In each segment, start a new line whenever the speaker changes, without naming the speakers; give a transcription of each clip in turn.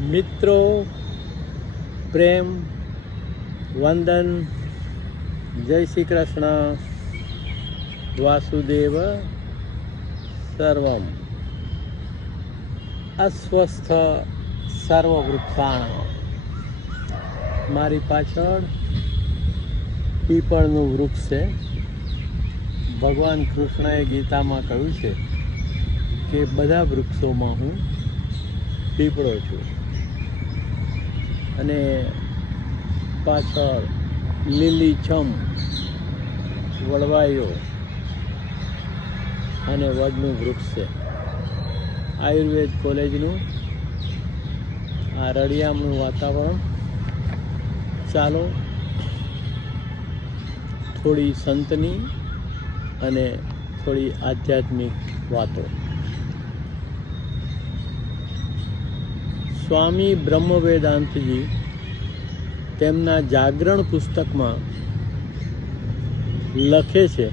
મિત્રો, પ્રેમ, વંદન, જય શ્રી કૃષ્ણ, વાસુદેવ સર્વમ. અસ્વસ્થ સર્વવૃક્ષાણ. મારી પાછળ પીપળનું વૃક્ષ છે. ભગવાન કૃષ્ણએ ગીતામાં કહ્યું છે કે બધા વૃક્ષોમાં હું પીપળો છું. અને પાછળ લીલીછમ વળવાયો અને વડનું વૃક્ષ છે. આયુર્વેદ કોલેજનું આ રળિયામનું વાતાવરણ ચાલો થોડી સંતની અને થોડી આધ્યાત્મિક વાતો. સ્વામી બ્રહ્મવેદાંતજી તેમના જાગરણ પુસ્તકમાં લખે છે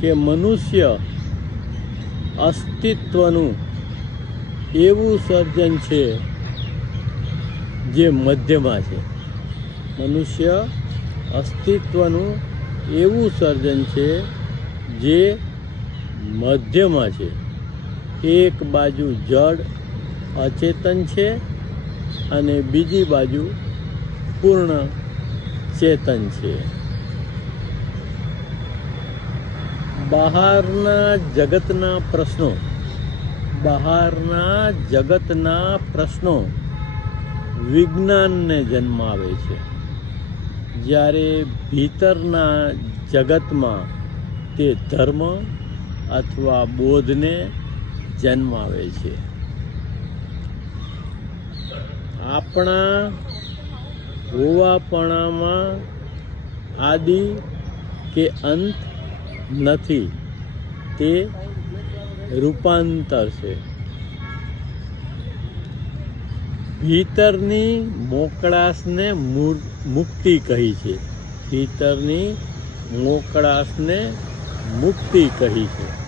કે મનુષ્ય અસ્તિત્વનું એવું સર્જન છે જે મધ્યમાં છે. મનુષ્ય અસ્તિત્વનું એવું સર્જન છે જે મધ્યમાં છે. એક બાજુ જડ અચેતન છે અને બીજી બાજુ પૂર્ણ ચેતન છે. બહારના જગતના પ્રશ્નો. બહારના જગતના પ્રશ્નો વિજ્ઞાનને જન્મ આવે છે. જ્યારે ભીતરના જગતમાં તે ધર્મ અથવા બોધને જન્મ આવે છે. આપણા હોવાપણામાં આદિ કે અંત નથી. તે રૂપાંતર છે. ભીતરની મોકળાશને મુક્તિ કહી છે. ભીતરની મોકળાશને મુક્તિ કહી છે.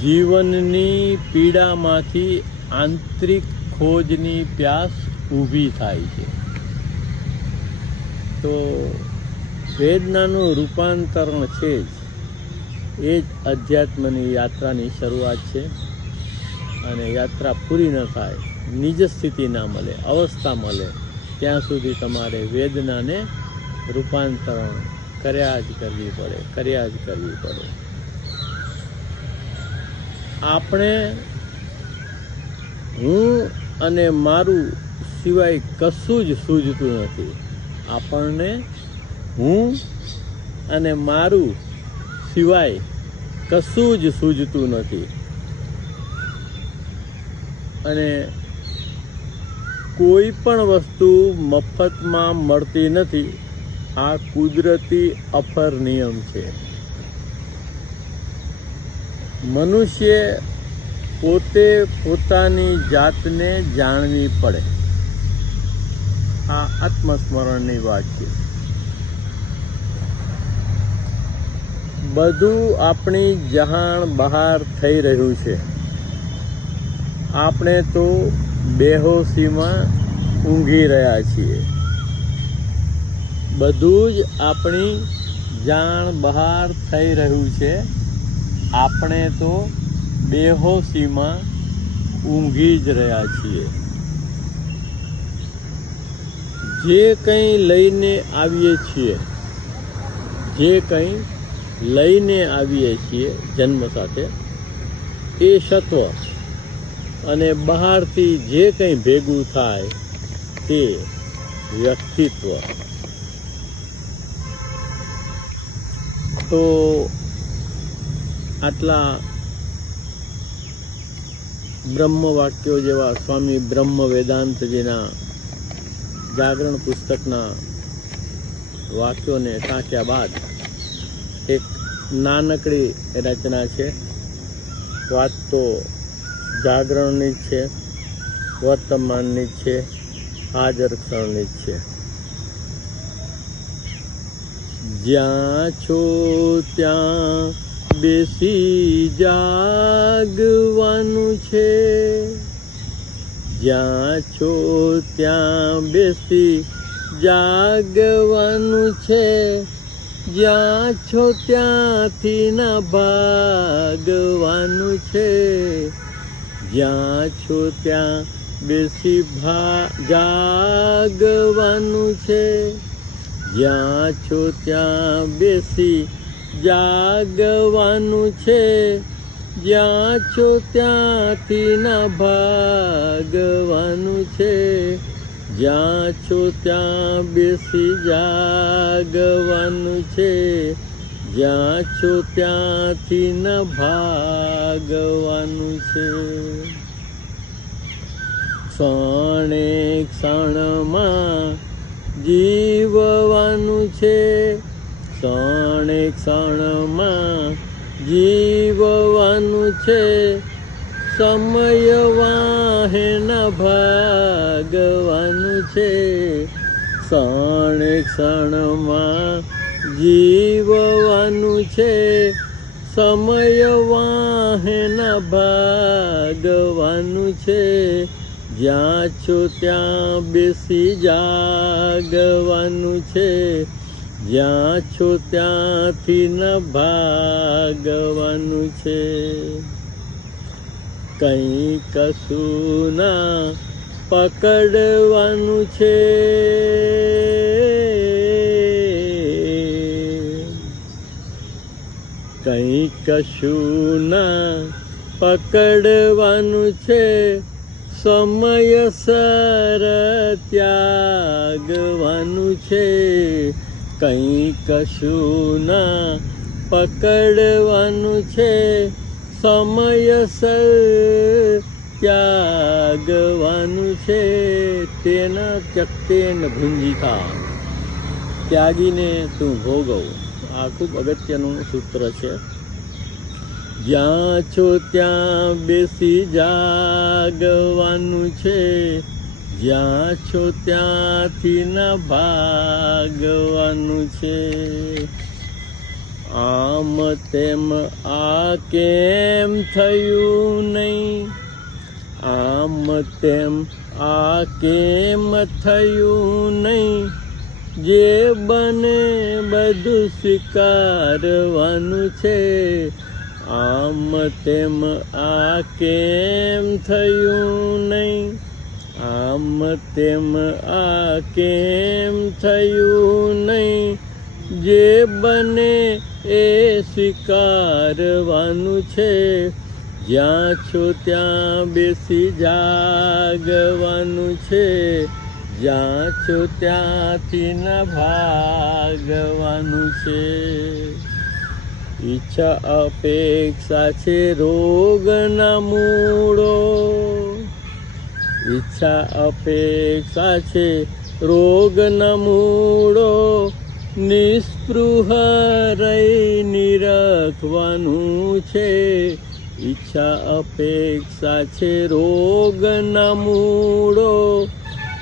જીવનની પીડામાંથી આંતરિક ખોજની પ્યાસ ઊભી થાય છે. તો વેદનાનું રૂપાંતરણ છે જ. એ જ અધ્યાત્મની યાત્રાની શરૂઆત છે. અને યાત્રા પૂરી ન થાય, નિજ સ્થિતિ ના મળે, અવસ્થા મળે, ત્યાં સુધી તમારે વેદનાને રૂપાંતરણ કર્યા જ કરવી પડે, કર્યા જ કરવી પડે. આપણે હું અને મારું સિવાય કશું જ સૂઝતું નથી. આપણને હું અને મારું સિવાય કશું જ સૂઝતું નથી. અને કોઈ પણ વસ્તુ મફતમાં મળતી નથી. આ કુદરતી અફર નિયમ છે. મનુષ્ય પોતે પોતાની જાતને જાણવી પડે. આ આત્મસ્મરણની વાત છે. બધું આપણી જહાણ બહાર થઈ રહ્યું છે. આપણે તો બેહોશીમાં ઊંઘી રહ્યા છીએ. બધું જ આપણી જાણ બહાર થઈ રહ્યું છે. આપણે તો બેહોશીમાં ઊંઘી જ રહ્યા છીએ. જે કંઈ લઈને આવીએ છીએ, જે કંઈ લઈને આવીએ છીએ જન્મ સાથે, એ સત્વ અને બહારથી જે કંઈ ભેગું થાય તે વ્યક્તિત્વ. તો આટલા બ્રહ્મ વાક્યો જેવા સ્વામી બ્રહ્મ વેદાંતજીના જાગરણ પુસ્તકના વાક્યોને ટાંક્યા બાદ એક નાનકડી રચના છે. વાત તો જાગરણની જ છે, વર્તમાનની જ છે હાજર ક્ષણની જ છે. જ્યાં છો ત્યાં બેસી જાગવાનું છે. જ્યાં છો ત્યાં બેસી જાગવાનું છે. જ્યાં છો ત્યાંથી ના ભાગવાનું છે. જ્યાં છો ત્યાં બેસી ભા, જાગવાનું છે. જ્યાં છો ત્યાં બેસી જાગવાનું છે. જ્યાં છો ત્યાંથી ના ભાગવાનું છે. જ્યાં છો ત્યાં બેસી જાગવાનું છે. જ્યાં છો ત્યાંથી ન ભાગવાનું છે. ક્ષણે ક્ષણમાં જીવવાનું છે. ક્ષણે ક્ષણમાં જીવવાનું છે. સમય વાહે ન ભાગવાનું છે. ક્ષણે ક્ષણમાં જીવવાનું છે. સમય વાહે ન ભાગવાનું છે. જ્યાં છો ત્યાં બેસી જાગવાનું છે. જ્યાં છો ત્યાંથી ન ભાગવાનું છે. કંઈ કશું ના પકડવાનું છે. કંઈ કશું ના પકડવાનું છે. સમયસર ત્યાગવાનું છે. કંઈ કશું ના પકડવાનું છે. સમયસર ત્યાગવાનું છે. તેના ચક્તેન ભુંજિકા ત્યાગીને તું ભોગવ. આ ખૂબ અગત્યનું સૂત્ર છે. જ્યાં છો ત્યાં બેસી જાગવાનું છે. જ્યાં છો ત્યાંથી ન ભાગવાનું છે. આમ તેમ આ કેમ થયું નહીં? આમ તેમ આ કેમ થયું નહીં? જે બને બધું સ્વીકારવાનું છે. આમ તેમ આ કેમ થયું નહીં? આમ તેમ આ કેમ થયું નહીં? જે બને એ સ્વીકારવાનું છે. જ્યાં છો ત્યાં બેસી જાગવાનું છે. જ્યાં છો ત્યાંથી ન ભાગવાનું છે. ઈચ્છા અપેક્ષા છે રોગના મૂળો. ઈચ્છા અપેક્ષા છે રોગના મૂળો નિસ્પૃહ રહી નિરખવાનું છે. ઈચ્છા અપેક્ષા છે રોગના મૂળો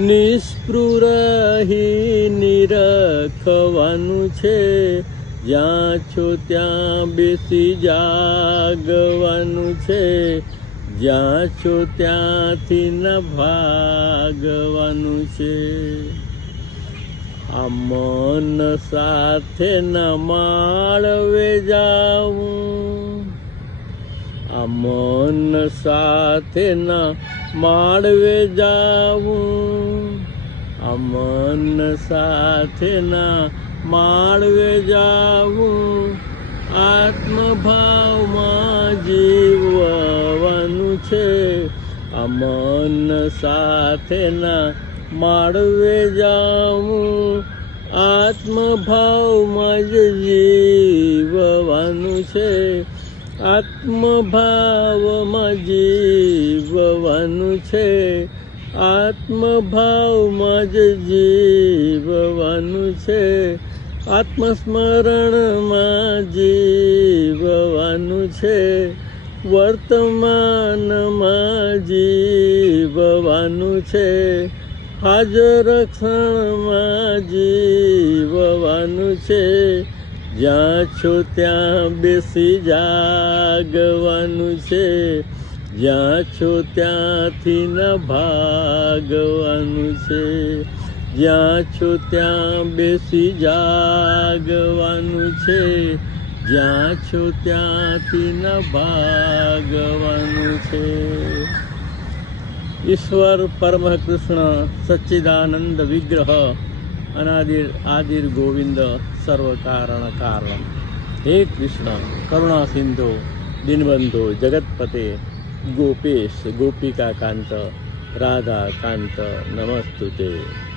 નિસ્પૃહ રહી નિરખવાનું છે. જ્યાં છો ત્યાં બેસી જાગવાનું છે. જ્યાં છો ત્યાંથી ન ભાગવાનું છે. આ મન સાથે ન માળવે જાવું. આ મન સાથે ન માળવે જાવું. આ મન સાથે ના માળવે જાવું. આત્મભાવમાં જીવવાનું છે. આ મન સાથે માળવે જાવું. આત્મભાવમાં જ જીવવાનું છે. આત્મભાવમાં જીવવાનું છે. આત્મભાવમાં જ જીવવાનું છે. આત્મસ્મરણમાં જીવવાનું છે. વર્તમાનમાં જીવવાનું છે. હાજર ક્ષણમાં જીવવાનું છે. જ્યાં છો ત્યાં બેસી જાગવાનું છે. જ્યાં છો ત્યાંથી ન ભાગવાનું છે. જ્યાં છો ત્યાં બેસી જાગવાનું છે. જ્યાં છો ત્યાંથી ન ભાગવાનું છે. ઈશ્વર પરમ કૃષ્ણ સચ્ચિદાનંદ વિગ્રહ અનાદિર આદિર ગોવિંદ સર્વ કારણ કારણ હે કૃષ્ણ, કરુણા સિંધુ, દિનબંધુ, જગતપતે, ગોપેશ, ગોપિકા કાંત, રાધા કાંત, નમસ્તુતે.